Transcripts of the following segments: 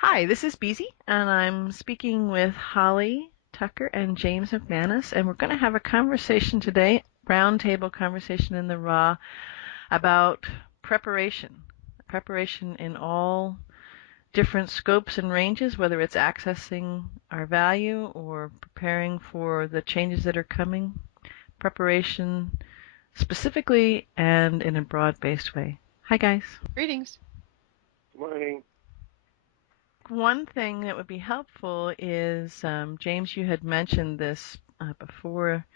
Hi, this is Beezy, and I'm speaking with Holly Tucker and James McManus, and we're going to have a conversation today, roundtable conversation in the Raw, about preparation. Preparation in all different scopes and ranges, whether it's accessing our value or preparing for the changes that are coming. Preparation specifically and in a broad-based way. Hi, guys. Greetings. Morning. One thing that would be helpful is, James, you had mentioned this before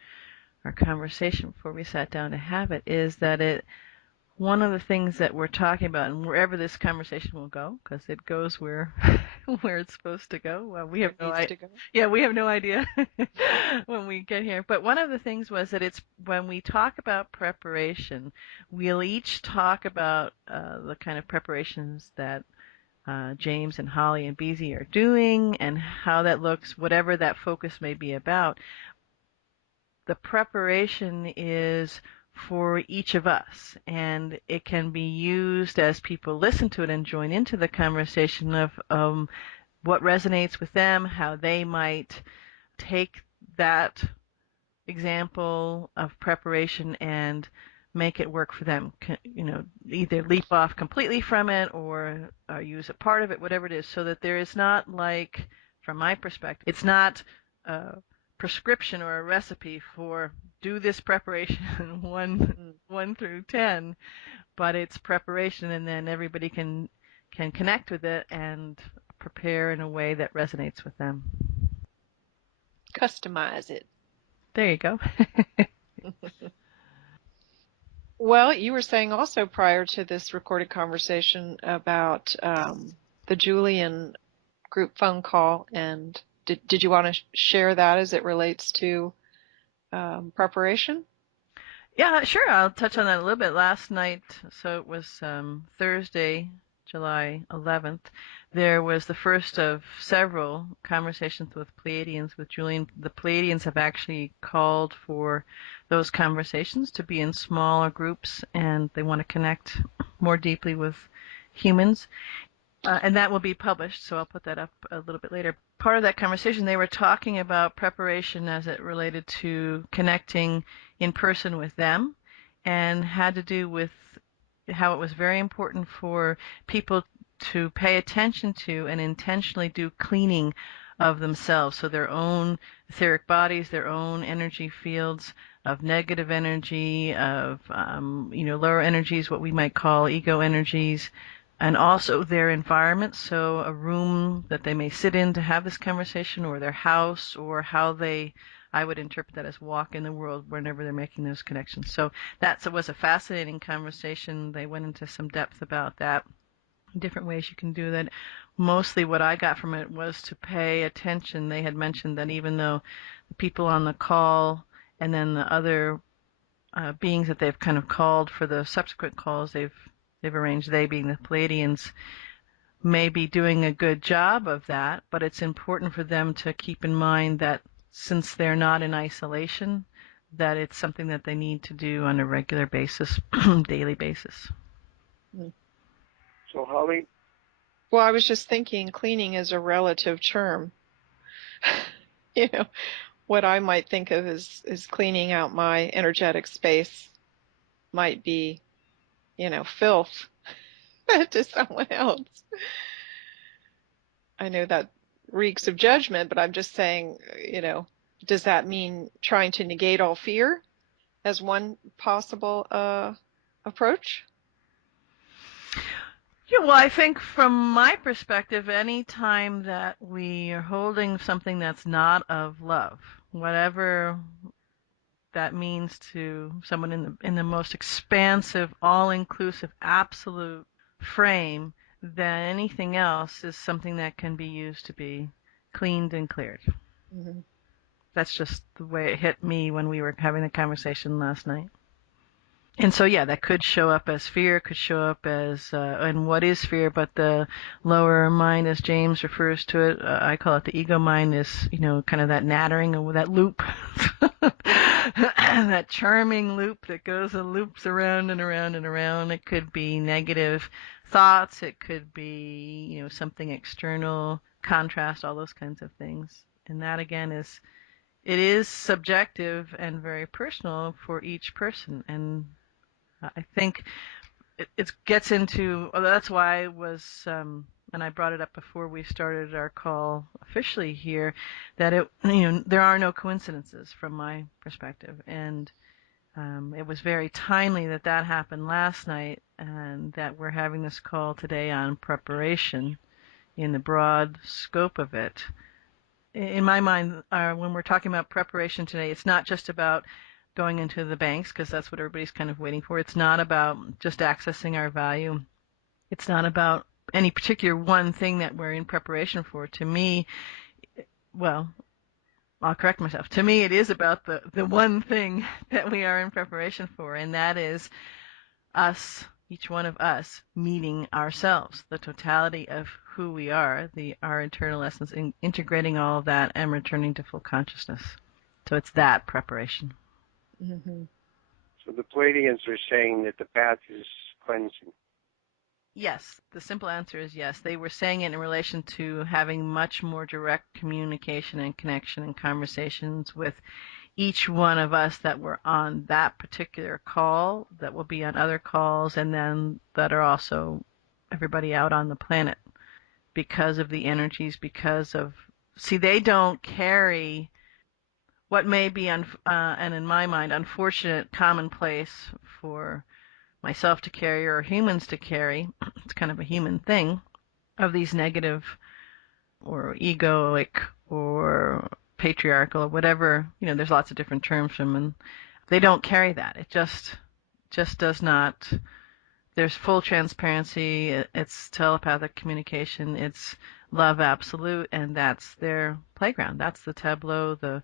our conversation, before we sat down to have it, is that one of the things that we're talking about, and wherever this conversation will go, because it goes where where it's supposed to go. Well, we have Where it needs to go. yeah, we have no idea when we get here. But one of the things was that it's when we talk about preparation, we'll each talk about the kind of preparations that James and Holly and Beezy are doing and how that looks, whatever that focus may be about. The preparation is for each of us, and it can be used as people listen to it and join into the conversation of what resonates with them, how they might take that example of preparation and make it work for them. Either leap off completely from it or use a part of it, whatever it is, so that there is not, like, from my perspective, it's not a prescription or a recipe for do this preparation one through 10, but it's preparation, and then everybody can connect with it and prepare in a way that resonates with them. Customize it. There you go. Well, you were saying also prior to this recorded conversation about the Julian group phone call, and did you want to share that as it relates to preparation? Yeah, sure. I'll touch on that a little bit. Last night, so it was Thursday, July 11th, there was the first of several conversations with Pleiadians with Julian. The Pleiadians have actually called for those conversations to be in smaller groups, and they want to connect more deeply with humans. And that will be published, so I'll put that up a little bit later. Part of that conversation, they were talking about preparation as it related to connecting in person with them, and had to do with how it was very important for people to pay attention to and intentionally do cleaning of themselves, so their own etheric bodies, their own energy fields of negative energy, of lower energies, what we might call ego energies, and also their environment, so a room that they may sit in to have this conversation, or their house, or how they, I would interpret that as walk in the world whenever they're making those connections. So that was a fascinating conversation. They went into some depth about that, different ways you can do that. Mostly what I got from it was to pay attention. They had mentioned that even though the people on the call and then the other beings that they've kind of called for the subsequent calls, they've arranged, they being the Pleiadians, may be doing a good job of that, but it's important for them to keep in mind that since they're not in isolation, that it's something that they need to do on a regular basis, daily basis. So, Holly, Well, I was just thinking cleaning is a relative term. You know, what I might think of as cleaning out my energetic space might be, filth to someone else. I know that reeks of judgment, but I'm just saying, does that mean trying to negate all fear as one possible approach? Yeah, well, I think from my perspective, any time that we are holding something that's not of love, whatever that means to someone in the most expansive, all-inclusive, absolute frame, then anything else is something that can be used to be cleaned and cleared. Mm-hmm. That's just the way it hit me when we were having the conversation last night. And so, yeah, that could show up as fear, could show up as, and what is fear, but the lower mind, as James refers to it, I call it the ego mind, is, kind of that nattering or that loop, that charming loop that goes and loops around and around and around. It could be negative thoughts, it could be, something external, contrast, all those kinds of things. And that again it is subjective and very personal for each person. And I think it gets into, that's why I was, and I brought it up before we started our call officially here, that there are no coincidences from my perspective. And it was very timely that that happened last night and that we're having this call today on preparation in the broad scope of it. In my mind, when we're talking about preparation today, it's not just about going into the banks, because that's what everybody's kind of waiting for. It's not about just accessing our value. It's not about any particular one thing that we're in preparation for. To me, well, I'll correct myself. To me, it is about the one thing that we are in preparation for, and that is us, each one of us, meeting ourselves, the totality of who we are, our internal essence, integrating all of that and returning to full consciousness. So it's that preparation. Mm-hmm. So the Pleiadians are saying that the path is cleansing. Yes, the simple answer is yes. They were saying it in relation to having much more direct communication and connection and conversations with each one of us that were on that particular call, that will be on other calls, and then that are also everybody out on the planet, because of the energies, see, they don't carry what may be, and in my mind, unfortunate commonplace for myself to carry or humans to carry. It's kind of a human thing, of these negative or egoic or patriarchal or whatever, there's lots of different terms from, and they don't carry that. It just does not. There's full transparency. It's telepathic communication. It's love absolute, and that's their playground. That's the tableau, the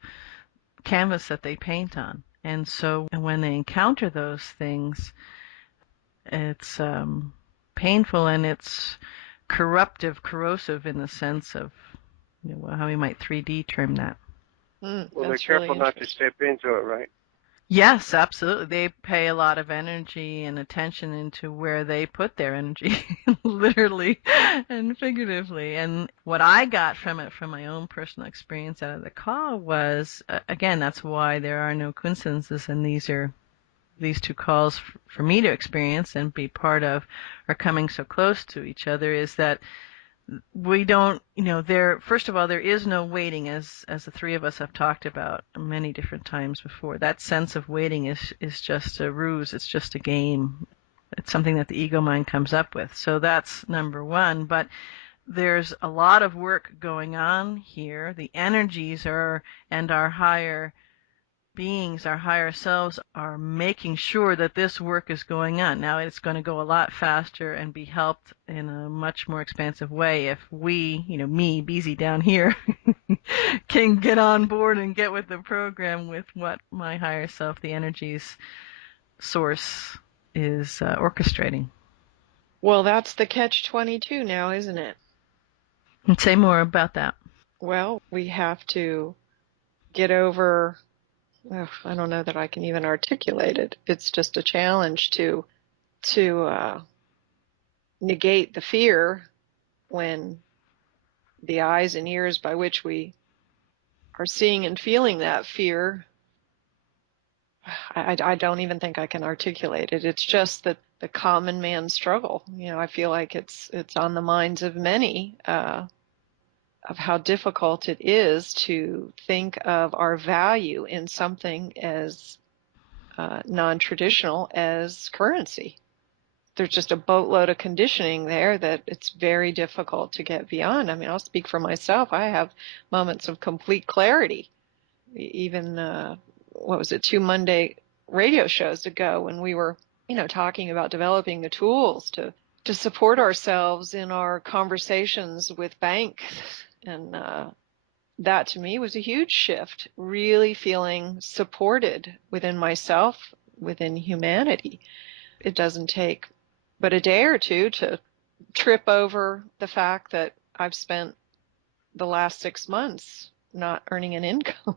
canvas that they paint on. And so when they encounter those things, it's painful, and it's corrosive in the sense of how we might 3D term that. Well, they're That's careful really not to step into it, right? Yes, absolutely. They pay a lot of energy and attention into where they put their energy, literally and figuratively. And what I got from it, from my own personal experience out of the call, was, again, that's why there are no coincidences, and these two calls for me to experience and be part of, are coming so close to each other, is that we don't, first of all, there is no waiting, as the three of us have talked about many different times before. That sense of waiting is just a ruse. It's just a game. It's something that the ego mind comes up with. So that's number one. But there's a lot of work going on here. The energies and our higher beings, our higher selves, are making sure that this work is going on. Now, it's going to go a lot faster and be helped in a much more expansive way if we, me, Beezy down here, can get on board and get with the program with what my higher self, the energies source, is orchestrating. Well, that's the catch-22 now, isn't it? And say more about that. Well, we have to get over, I don't know that I can even articulate it. It's just a challenge to negate the fear when the eyes and ears by which we are seeing and feeling that fear, I don't even think I can articulate it. It's just that the common man struggle. I feel like it's on the minds of many, of how difficult it is to think of our value in something as non-traditional as currency. There's just a boatload of conditioning there that it's very difficult to get beyond. I mean, I'll speak for myself. I have moments of complete clarity. Even, what was it, 2 Monday radio shows ago, when we were, talking about developing the tools to support ourselves in our conversations with banks. And that to me was a huge shift, really feeling supported within myself, within humanity. It doesn't take but a day or two to trip over the fact that I've spent the last 6 months not earning an income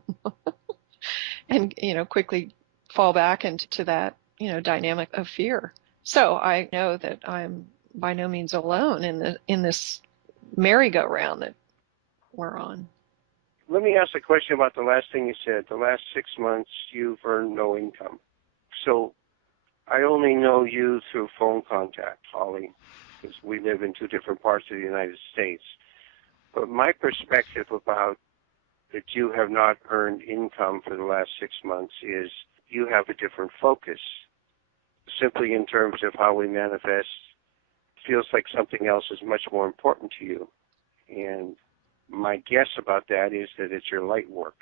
and, quickly fall back into that, dynamic of fear. So I know that I'm by no means alone in this merry-go-round that we're on. Let me ask a question about the last thing you said. The last 6 months, you've earned no income. So I only know you through phone contact, Holly, because we live in two different parts of the United States. But my perspective about that you have not earned income for the last 6 months is you have a different focus. Simply in terms of how we manifest, feels like something else is much more important to you. And my guess about that is that it's your light work.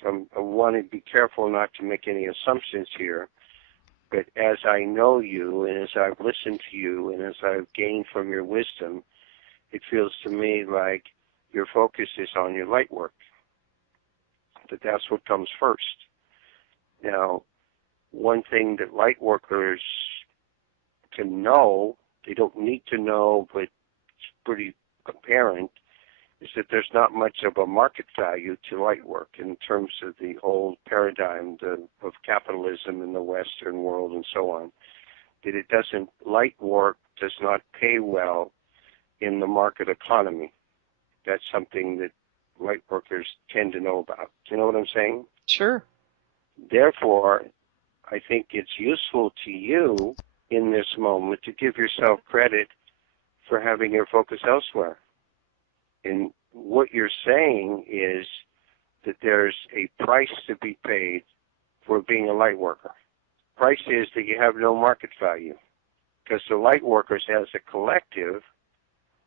So I want to be careful not to make any assumptions here. But as I know you, and as I've listened to you, and as I've gained from your wisdom, it feels to me like your focus is on your light work, that that's what comes first. Now, one thing that light workers can know, they don't need to know, but it's pretty apparent, is that there's not much of a market value to light work in terms of the old paradigm of capitalism in the Western world and so on. That it doesn't, light work does not pay well in the market economy. That's something that light workers tend to know about. Do you know what I'm saying? Sure. Therefore, I think it's useful to you in this moment to give yourself credit for having your focus elsewhere. And what you're saying is that there's a price to be paid for being a light worker. Price is that you have no market value, because the light workers as a collective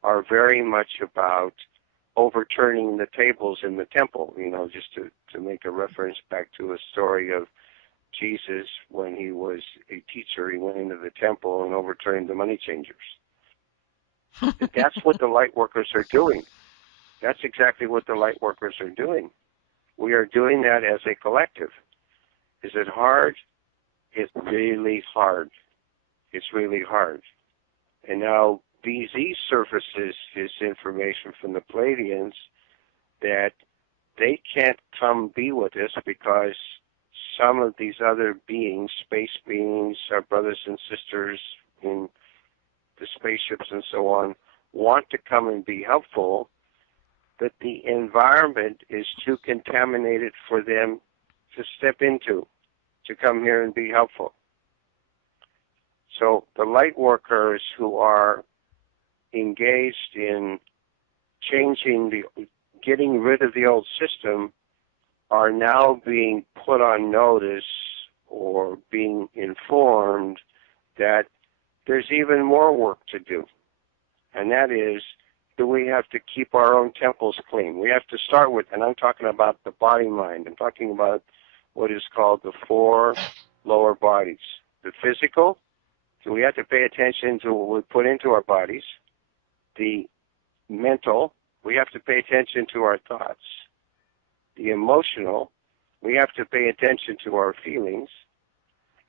are very much about overturning the tables in the temple, just to make a reference back to a story of Jesus when he was a teacher. He went into the temple and overturned the money changers. That's what the light workers are doing. That's exactly what the light workers are doing. We are doing that as a collective. Is it hard? It's really hard. It's really hard. And now BZ surfaces his information from the Pleiadians that they can't come be with us because some of these other beings, space beings, our brothers and sisters in the spaceships and so on, want to come and be helpful, but the environment is too contaminated for them to step into, to come here and be helpful. So the light workers who are engaged in getting rid of the old system are now being put on notice or being informed that there's even more work to do. And that is that we have to keep our own temples clean. We have to start with, and I'm talking about the body-mind. I'm talking about what is called the four lower bodies. The physical, so we have to pay attention to what we put into our bodies. The mental, we have to pay attention to our thoughts. The emotional, we have to pay attention to our feelings.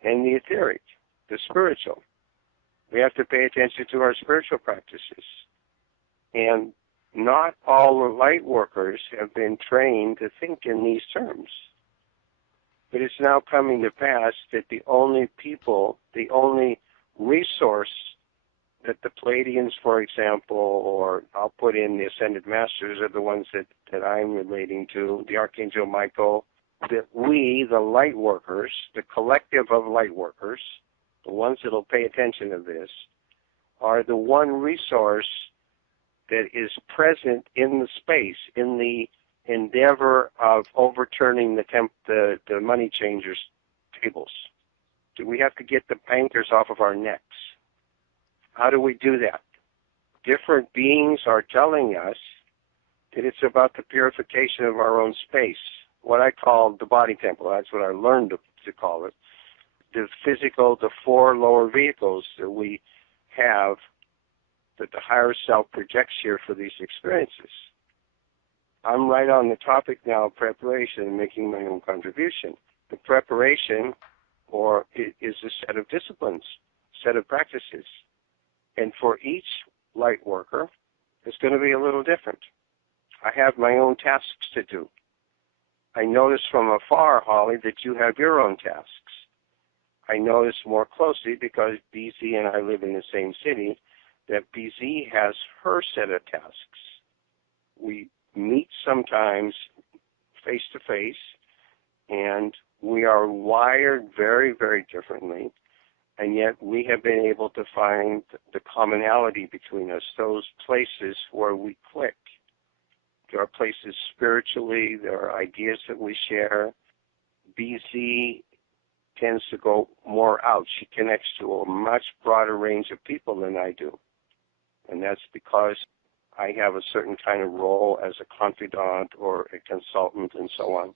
And the etheric, the spiritual, we have to pay attention to our spiritual practices. And not all the light workers have been trained to think in these terms. But it's now coming to pass that the only people, the only resource that the Pleiadians, for example, or I'll put in the Ascended Masters are the ones that I'm relating to, the Archangel Michael, that we, the light workers, the collective of light workers, the ones that will pay attention to this, are the one resource that is present in the space, in the endeavor of overturning the money changers' tables. Do we have to get the bankers off of our necks? How do we do that? Different beings are telling us that it's about the purification of our own space, what I call the body temple. That's what I learned to call it. The physical, the four lower vehicles that we have that the higher self projects here for these experiences. I'm right on the topic now of preparation and making my own contribution. The preparation or it is a set of disciplines, set of practices. And for each light worker, it's going to be a little different. I have my own tasks to do. I notice from afar, Holly, that you have your own tasks. I notice more closely because BZ and I live in the same city that BZ has her set of tasks. We meet sometimes face to face, and we are wired very, very differently, and yet we have been able to find the commonality between us, those places where we click. There are places spiritually, there are ideas that we share. BZ tends to go more out. She connects to a much broader range of people than I do. And that's because I have a certain kind of role as a confidant or a consultant and so on,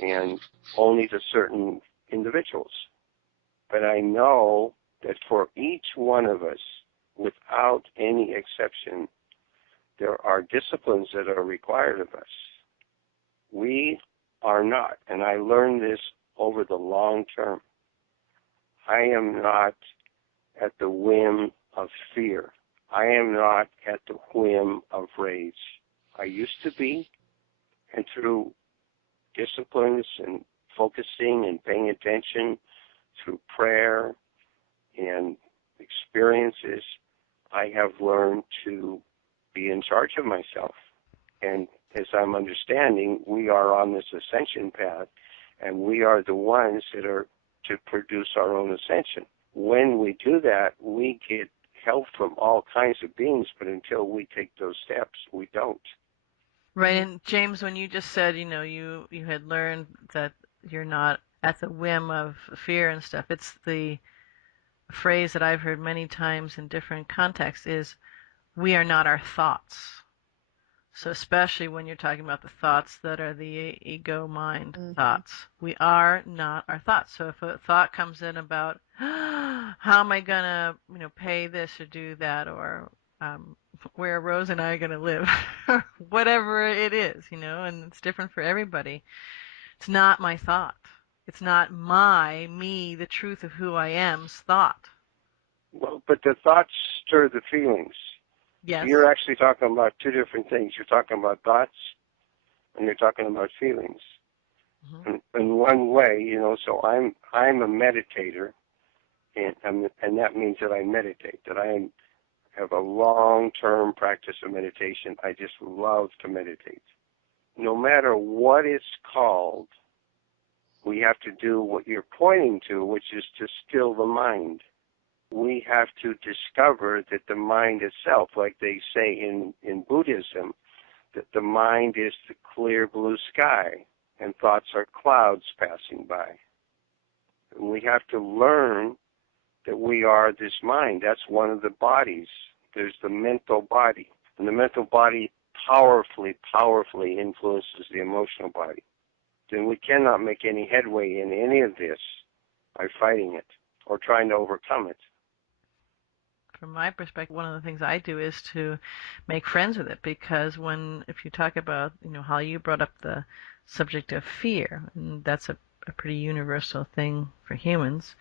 and only to certain individuals. But I know that for each one of us, without any exception, there are disciplines that are required of us. We are not, and I learned this over the long term, I am not at the whim of fear. I am not at the whim of rage. I used to be, and through disciplines and focusing and paying attention, through prayer and experiences, I have learned to be in charge of myself. And as I'm understanding, we are on this ascension path, and we are the ones that are to produce our own ascension. When we do that, we get help from all kinds of beings, but until we take those steps, we don't. Right, and James, when you just said, you had learned that you're not at the whim of fear and stuff, it's the phrase that I've heard many times in different contexts is, we are not our thoughts. So especially when you're talking about the thoughts that are the ego mind thoughts, we are not our thoughts. So if a thought comes in about, how am I going to, pay this or do that, or where Rose and I are going to live, or whatever it is, and it's different for everybody. It's not my thought. It's not me, the truth of who I am's thought. Well, but the thoughts stir the feelings. Yes. You're actually talking about two different things. You're talking about thoughts, and you're talking about feelings. Mm-hmm. In one way, so I'm a meditator, and that means that I meditate, that I have a long-term practice of meditation. I just love to meditate. No matter what it's called, we have to do what you're pointing to, which is to still the mind. We have to discover that the mind itself, like they say in Buddhism, that the mind is the clear blue sky and thoughts are clouds passing by. And we have to learn that we are this mind. That's one of the bodies. There's the mental body. And the mental body powerfully influences the emotional body. Then we cannot make any headway in any of this by fighting it or trying to overcome it. From my perspective, one of the things I do is to make friends with it, because if you talk about, how you brought up the subject of fear, and that's a pretty universal thing for humans,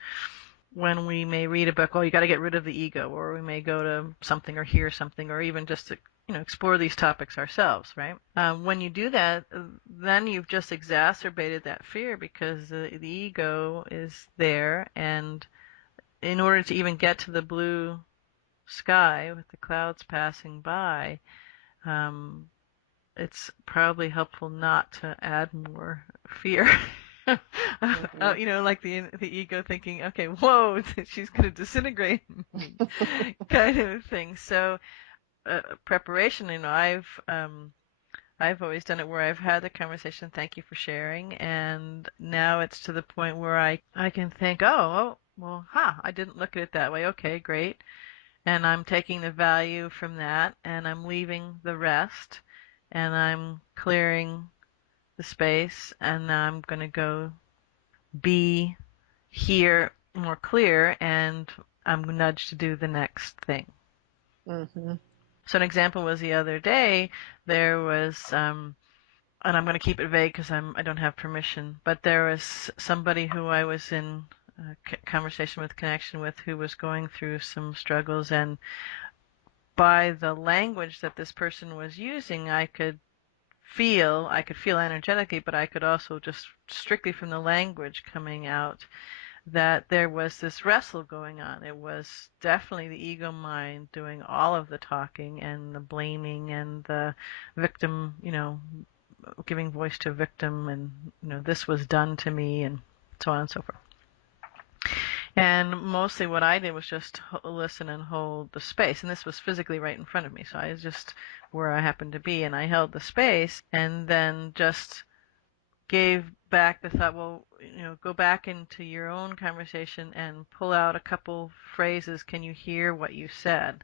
when we may read a book, you got to get rid of the ego, or we may go to something or hear something, or even just to, explore these topics ourselves, right? When you do that, then you've just exacerbated that fear, because the ego is there, and in order to even get to the blue sky with the clouds passing by, it's probably helpful not to add more fear. Like the ego thinking, okay, whoa, she's going to disintegrate me, kind of thing. So preparation, I've always done it where I've had the conversation, thank you for sharing, and now it's to the point where I can think, I didn't look at it that way. Okay, great. And I'm taking the value from that, and I'm leaving the rest, and I'm clearing the space, and I'm going to go be here more clear, and I'm nudged to do the next thing. Mm-hmm. So an example was the other day, there was, and I'm going to keep it vague because I don't have permission, but there was somebody who I was in conversation with, connection with, who was going through some struggles, and by the language that this person was using, I could feel energetically, but I could also just strictly from the language coming out that there was this wrestle going on. It was definitely the ego mind doing all of the talking and the blaming and the victim, giving voice to a victim, and this was done to me, and so on and so forth. And mostly what I did was just listen and hold the space. And this was physically right in front of me. So I was just where I happened to be, and I held the space and then just gave back the thought, well, go back into your own conversation and pull out a couple phrases. Can you hear what you said?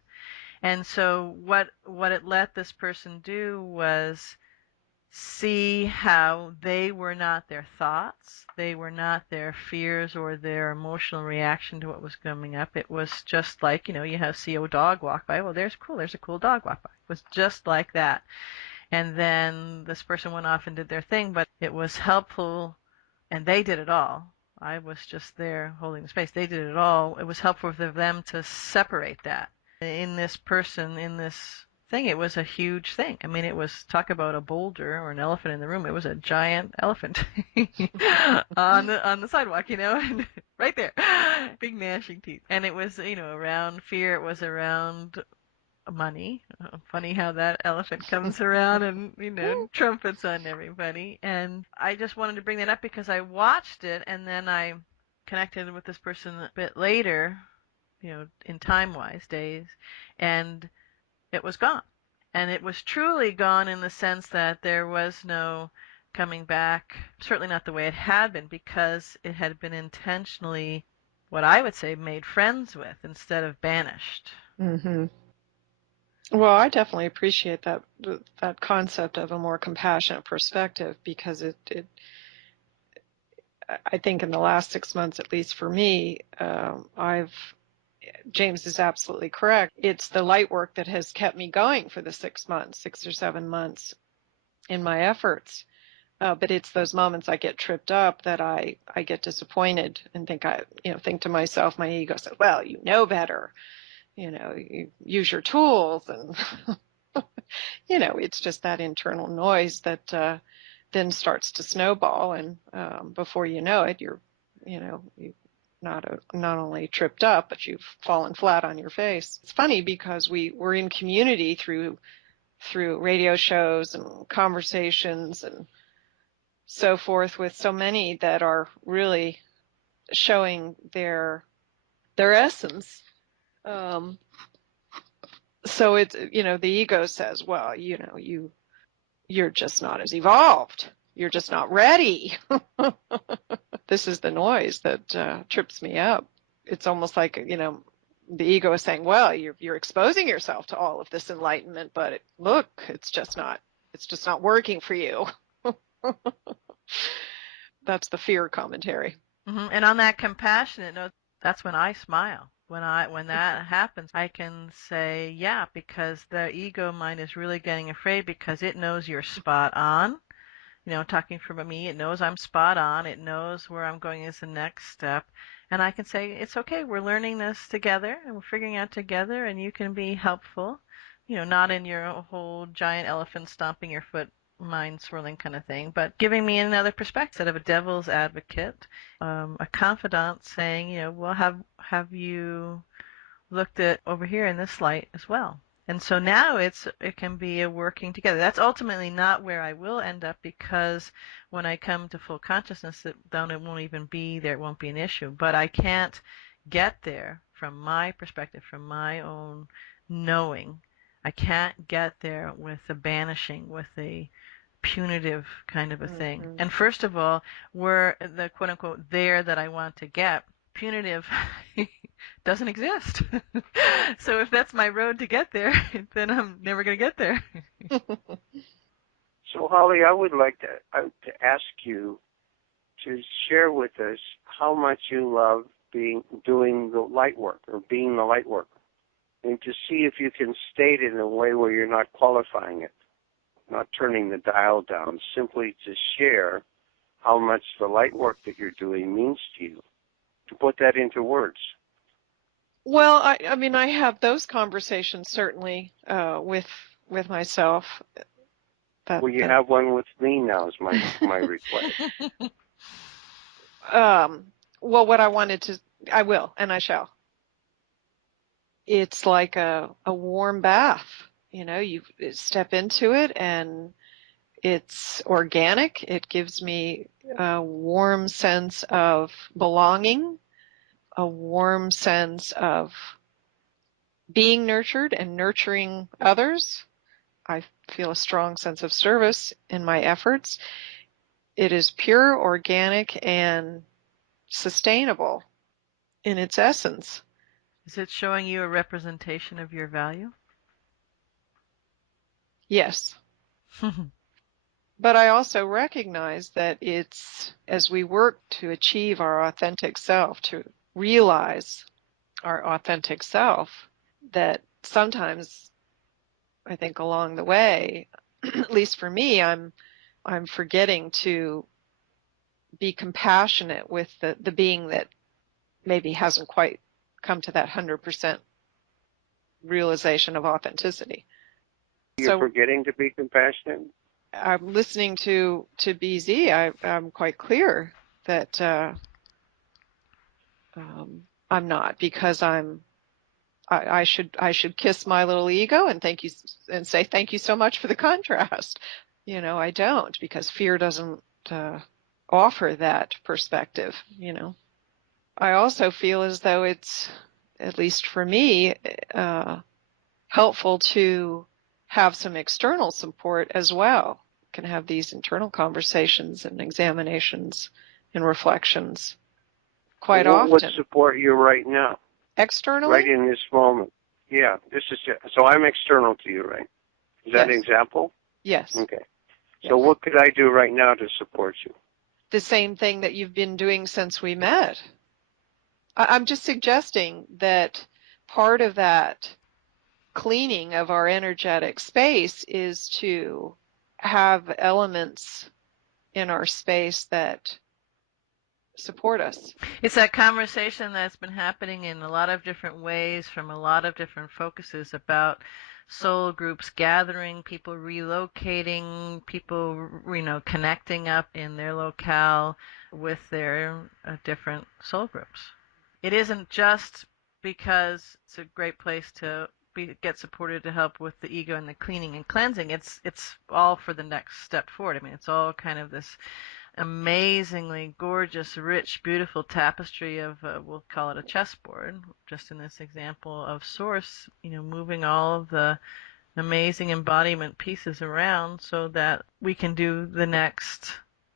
And so what it let this person do was see how they were not their thoughts, they were not their fears or their emotional reaction to what was coming up. It was just like, you see a dog walk by. Well, there's a cool dog walk by. It was just like that. And then this person went off and did their thing, but it was helpful, and they did it all. I was just there holding the space. They did it all. It was helpful for them to separate that. In this person, in this thing, it was a huge thing. I mean, it was, talk about a boulder or an elephant in the room. It was a giant elephant on the sidewalk, and right there, big gnashing teeth. And it was, around fear. It was around money. Funny how that elephant comes around and, trumpets on everybody. And I just wanted to bring that up because I watched it, and then I connected with this person a bit later, in time-wise, days, and it was gone. And it was truly gone in the sense that there was no coming back, certainly not the way it had been, because it had been intentionally, what I would say, made friends with instead of banished. Mm-hmm. Well, I definitely appreciate that concept of a more compassionate perspective, because I think in the last 6 months, at least for me, James is absolutely correct. It's the light work that has kept me going for the 6 months, 6 or 7 months in my efforts. But it's those moments I get tripped up that I get disappointed and think to myself, my ego says, well, you know better, you use your tools, and, it's just that internal noise that then starts to snowball. And before you know it, you're not only tripped up, but you've fallen flat on your face. It's funny because we're in community through radio shows and conversations and so forth with so many that are really showing their essence. So it's, the ego says, well, you're just not as evolved. You're just not ready. This is the noise that trips me up. It's almost like, the ego is saying, well, you're exposing yourself to all of this enlightenment, but look, it's just not working for you. That's the fear commentary. Mm-hmm. And on that compassionate note, that's when I smile. When that happens, I can say, yeah, because the ego mind is really getting afraid because it knows you're spot on. Talking for me, it knows I'm spot on. It knows where I'm going is the next step. And I can say, it's okay, we're learning this together and we're figuring out together, and you can be helpful, not in your whole giant elephant stomping your foot, mind swirling kind of thing, but giving me another perspective instead of a devil's advocate, a confidant saying, well, have you looked at over here in this light as well? And so now it can be a working together. That's ultimately not where I will end up, because when I come to full consciousness, then it won't even be there. It won't be an issue. But I can't get there from my perspective, from my own knowing. I can't get there with the banishing, with the punitive kind of a thing. Mm-hmm. And first of all, where the quote unquote there that I want to get, punitive doesn't exist. So if that's my road to get there, then I'm never going to get there. So Holly, I would like to ask you to share with us how much you love doing the light work, or being the light worker, and to see if you can state it in a way where you're not qualifying it, not turning the dial down, simply to share how much the light work that you're doing means to you. to put that into words? Well, I mean, I have those conversations certainly with myself. Will you have one with me now? Is my request. Well, what I wanted to, I will, and I shall. It's like a warm bath. You know, you step into it and it's organic. It gives me a warm sense of belonging, a warm sense of being nurtured and nurturing others. I feel a strong sense of service in my efforts. It is pure, organic, and sustainable in its essence. Is it showing you a representation of your value? Yes. But I also recognize that it's as we work to achieve our authentic self, to realize our authentic self, that sometimes I think along the way, at least for me, I'm forgetting to be compassionate with the being that maybe hasn't quite come to that 100% realization of authenticity. You're So forgetting to be compassionate? I'm listening to BZ. I'm quite clear that I'm not, because I should kiss my little ego and thank you and say thank you so much for the contrast. You know, I don't, because fear doesn't offer that perspective. You know, I also feel as though it's, at least for me, helpful to have some external support as well. Can have these internal conversations and examinations and reflections quite What would often. support you right now? Externally? Right in this moment. Yeah, this is it. So I'm external to you, right? Is that an Yes. example? Yes. Okay. Yes. So what could I do right now to support you? The same thing that you've been doing since we met. I'm just suggesting that part of that cleaning of our energetic space is to have elements in our space that support us. It's that conversation that's been happening in a lot of different ways from a lot of different focuses about soul groups gathering, people relocating, people, connecting up in their locale with their different soul groups. It isn't just because it's a great place to get supported to help with the ego and the cleaning and cleansing. It's all for the next step forward. I mean, it's all kind of this amazingly gorgeous, rich, beautiful tapestry of, we'll call it a chessboard, just in this example of Source, moving all of the amazing embodiment pieces around so that we can do the next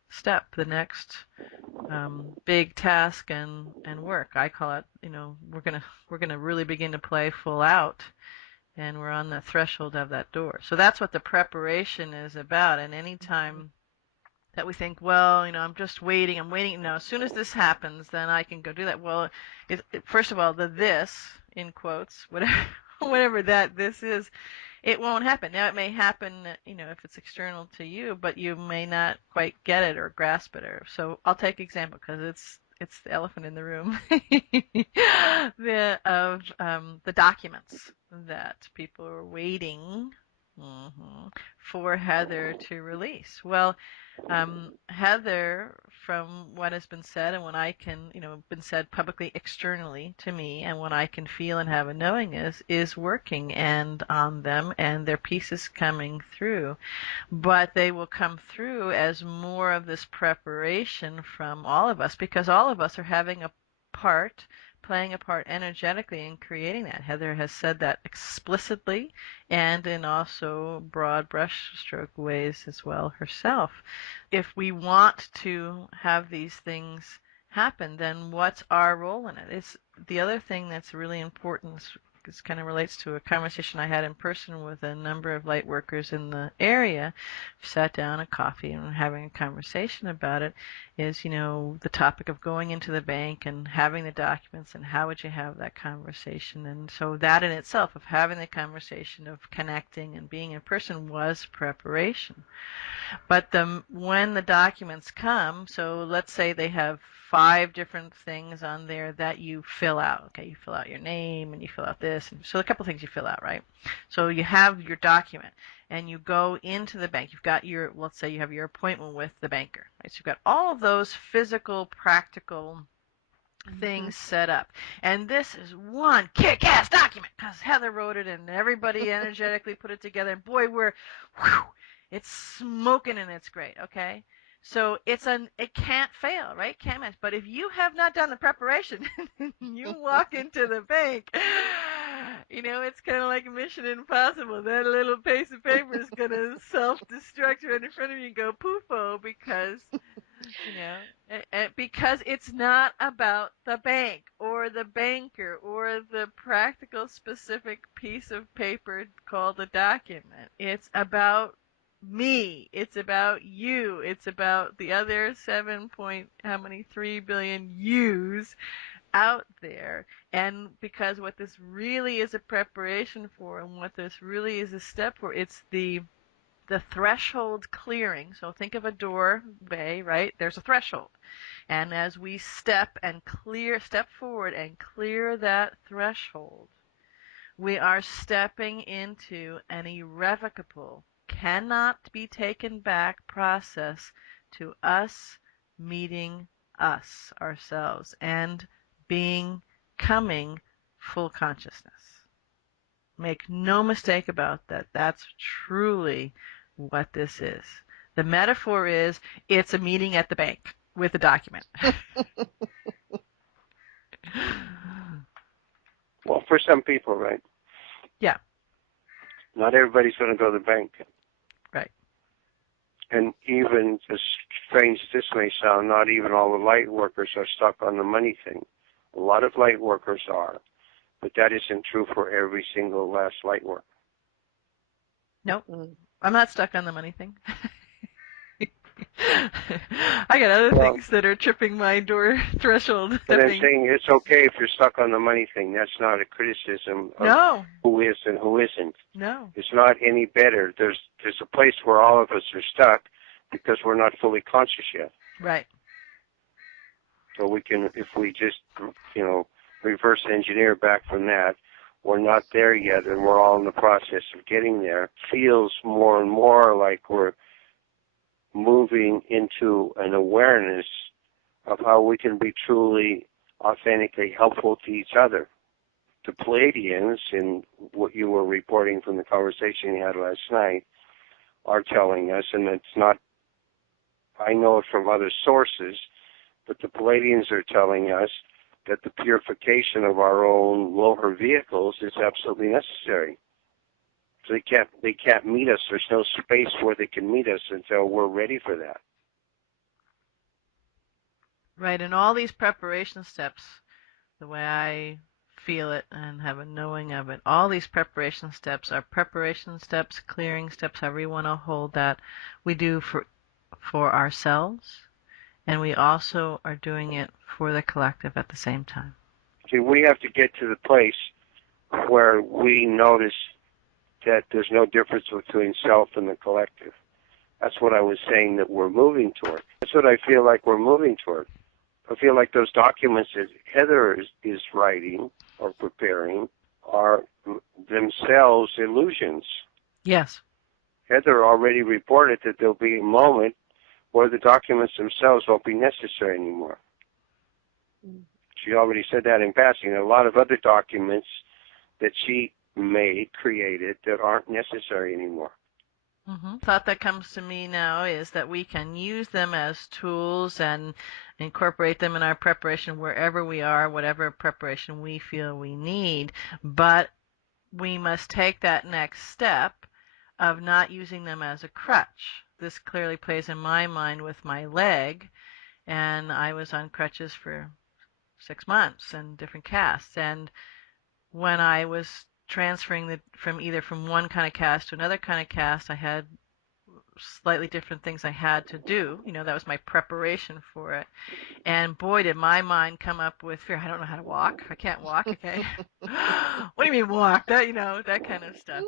step, the next big task and work. I call it, we're gonna really begin to play full out, and we're on the threshold of that door. So that's what the preparation is about. And anytime that we think, well, I'm just waiting, I'm waiting. No, as soon as this happens, then I can go do that. Well, first of all, the this, in quotes, whatever that this is, it won't happen. Now, it may happen, if it's external to you, but you may not quite get it or grasp it. So I'll take example because it's the elephant in the room, the documents that people are waiting for Heather to release. Well, Heather, from what has been said and what I can, been said publicly externally to me, and what I can feel and have a knowing is working and on them, and their pieces coming through. But they will come through as more of this preparation from all of us, because all of us are having a part, playing a part energetically in creating that. Heather has said that explicitly and in also broad brushstroke ways as well herself. If we want to have these things happen, then what's our role in it? It's the other thing that's really important. This kind of relates to a conversation I had in person with a number of light workers in the area. We sat down at coffee and having a conversation about it. Is the topic of going into the bank and having the documents, and how would you have that conversation? And so that in itself, of having the conversation, of connecting and being in person, was preparation. But when the documents come, so let's say they have 5 different things on there that you fill out. Okay, you fill out your name and you fill out this. And so a couple things you fill out, right? So you have your document and you go into the bank. You've got your, let's say you have your appointment with the banker, right? So you've got all of those physical, practical things set up. And this is one kick-ass document because Heather wrote it and everybody energetically put it together. And boy, it's smoking and it's great, okay? So it can't fail, right? Can't miss. But if you have not done the preparation, you walk into the bank, it's kind of like Mission Impossible. That little piece of paper is going to self-destruct right in front of you and go poofo because because it's not about the bank or the banker or the practical specific piece of paper called a document. It's about me. It's about you. It's about the other 3 billion yous out there. And because what this really is a preparation for and what this really is a step for, it's the threshold clearing. So think of a doorway, right? There's a threshold. And as we step forward and clear that threshold, we are stepping into an irrevocable, cannot be taken back process to us meeting us, ourselves, and coming full consciousness. Make no mistake about that. That's truly what this is. The metaphor is it's a meeting at the bank with a document. Well, for some people, right? Yeah. Not everybody's going to go to the bank. Right. And even, as strange as this may sound, not even all the light workers are stuck on the money thing. A lot of light workers are. But that isn't true for every single last light worker. Nope. I'm not stuck on the money thing. I got other things that are tripping my door threshold. But I'm saying it's okay if you're stuck on the money thing. That's not a criticism of who is and who isn't. No. It's not any better. There's a place where all of us are stuck because we're not fully conscious yet. Right. So we can, if we just, reverse engineer back from that, we're not there yet, and we're all in the process of getting there. Feels more and more like we're moving into an awareness of how we can be truly, authentically helpful to each other. The Pleiadians, in what you were reporting from the conversation you had last night, are telling us, and it's not, I know it from other sources, but the Pleiadians are telling us that the purification of our own lower vehicles is absolutely necessary. So they can't meet us. There's no space where they can meet us until we're ready for that. Right, and all these preparation steps, the way I feel it and have a knowing of it, all these preparation steps are preparation steps, clearing steps, however you want to hold that, we do for ourselves, and we also are doing it for the collective at the same time. See, we have to get to the place where we notice that there's no difference between self and the collective. That's what I was saying that we're moving toward. That's what I feel like we're moving toward. I feel like those documents that Heather is writing or preparing are themselves illusions. Yes. Heather already reported that there'll be a moment where the documents themselves won't be necessary anymore. She already said that in passing. A lot of other documents that she created that aren't necessary anymore. Thought that comes to me now is that we can use them as tools and incorporate them in our preparation wherever we are, whatever preparation we feel we need, but we must take that next step of not using them as a crutch. This clearly plays in my mind with my leg, and I was on crutches for 6 months and different casts, and when I was transferring from one kind of cast to another kind of cast, I had slightly different things I had to do. That was my preparation for it. And boy, did my mind come up with fear. I don't know how to walk. I can't walk. Okay. What do you mean walk? That kind of stuff.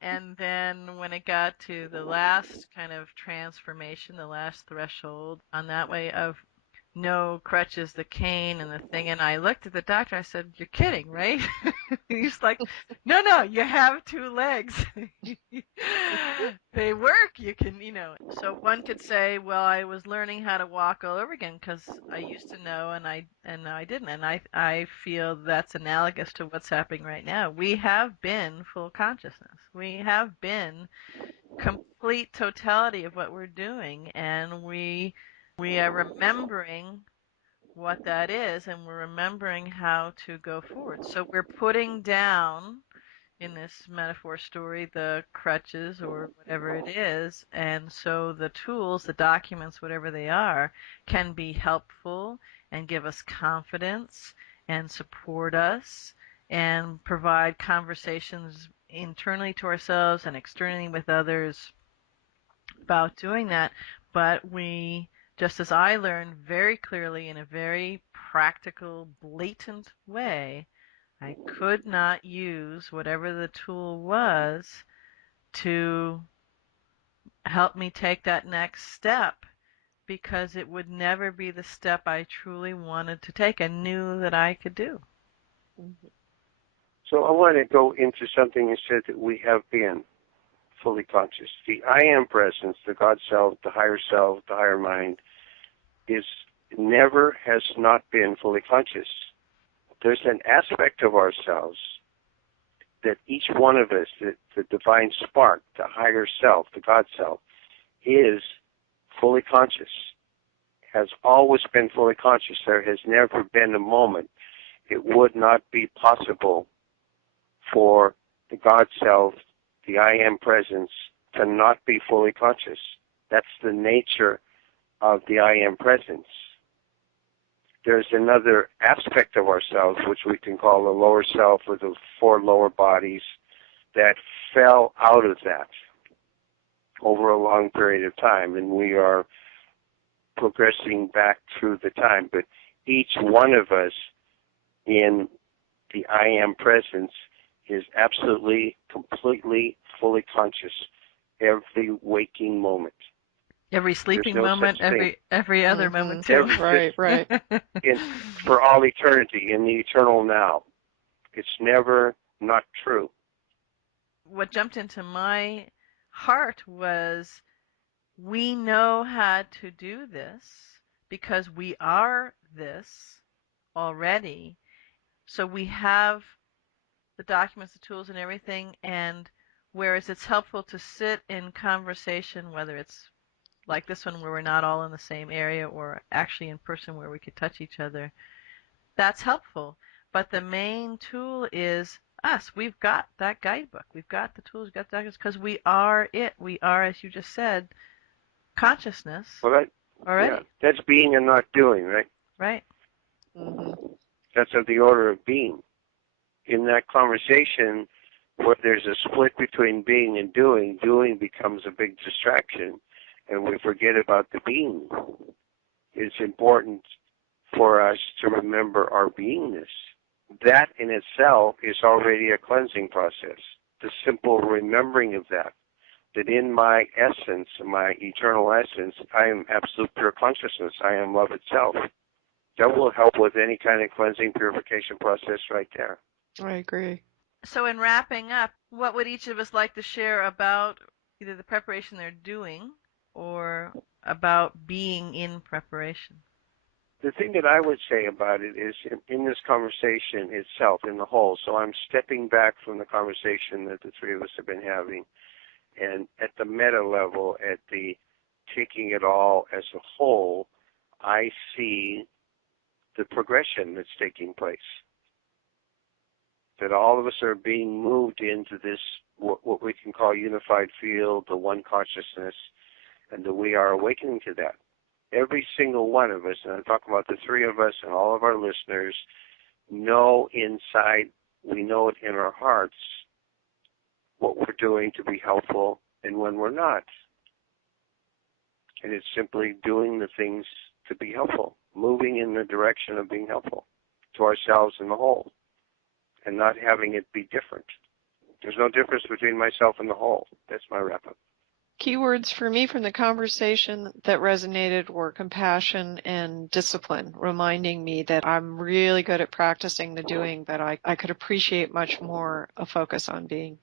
And then when it got to the last kind of transformation, the last threshold on that way of no crutches, the cane and the thing. And I looked at the doctor. I said, "You're kidding, right?" He's like, "No, you have two legs. They work. You can, you know." So one could say, "Well, I was learning how to walk all over again because I used to know and now I didn't." And I feel that's analogous to what's happening right now. We have been full consciousness. We have been complete totality of what we're doing, and we are remembering what that is, and we're remembering how to go forward. So we're putting down, in this metaphor story, the crutches or whatever it is, and so the tools, the documents, whatever they are, can be helpful and give us confidence and support us and provide conversations internally to ourselves and externally with others about doing that. But we, just as I learned very clearly in a very practical, blatant way, I could not use whatever the tool was to help me take that next step, because it would never be the step I truly wanted to take and knew that I could do. So I want to go into something you said, that we have been fully conscious. The I am presence, the God self, the higher mind, is never, has not been fully conscious. There's an aspect of ourselves that each one of us, the divine spark, the higher self, the God self, is fully conscious, has always been fully conscious. There has never been a moment it would not be possible for the God self, the I am presence, to not be fully conscious. That's the nature of the I am presence. There's another aspect of ourselves, which we can call the lower self, or the four lower bodies, that fell out of that over a long period of time, and we are progressing back through the time. But each one of us in the I am presence is absolutely, completely, fully conscious every waking moment. Every sleeping no moment, every other moment too. Right. For all eternity, in the eternal now. It's never not true. What jumped into my heart was, we know how to do this because we are this already. So we have the documents, the tools, and everything. And whereas it's helpful to sit in conversation, whether it's like this one where we're not all in the same area, or actually in person where we could touch each other, that's helpful. But the main tool is us. We've got that guidebook. We've got the tools, we've got the documents, because we are it. We are, as you just said, consciousness already. Yeah, that's being and not doing, right? Right. That's of the order of being. In that conversation, where there's a split between being and doing becomes a big distraction, and we forget about the being. It's important for us to remember our beingness. That in itself is already a cleansing process. The simple remembering of that in my essence, my eternal essence, I am absolute pure consciousness. I am love itself. That will help with any kind of cleansing, purification process right there. I agree. So in wrapping up, what would each of us like to share about either the preparation they're doing or about being in preparation? The thing that I would say about it is, in this conversation itself, in the whole, so I'm stepping back from the conversation that the three of us have been having, and at the meta level, at the taking it all as a whole, I see the progression that's taking place. That all of us are being moved into this, what we can call unified field, the one consciousness, and that we are awakening to that. Every single one of us, and I'm talking about the three of us and all of our listeners, know inside, we know it in our hearts, what we're doing to be helpful and when we're not. And it's simply doing the things to be helpful, moving in the direction of being helpful to ourselves and the whole, and not having it be different. There's no difference between myself and the whole. That's my wrap-up. Keywords for me from the conversation that resonated were compassion and discipline, reminding me that I'm really good at practicing the doing, but I could appreciate much more a focus on being.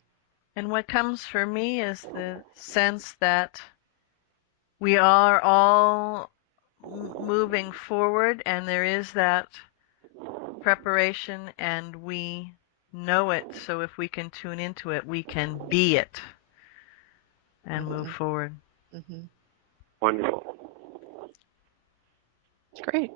And what comes for me is the sense that we are all moving forward, and there is that preparation, and we know it. So if we can tune into it, we can be it and move forward. Mm-hmm. Wonderful. Great.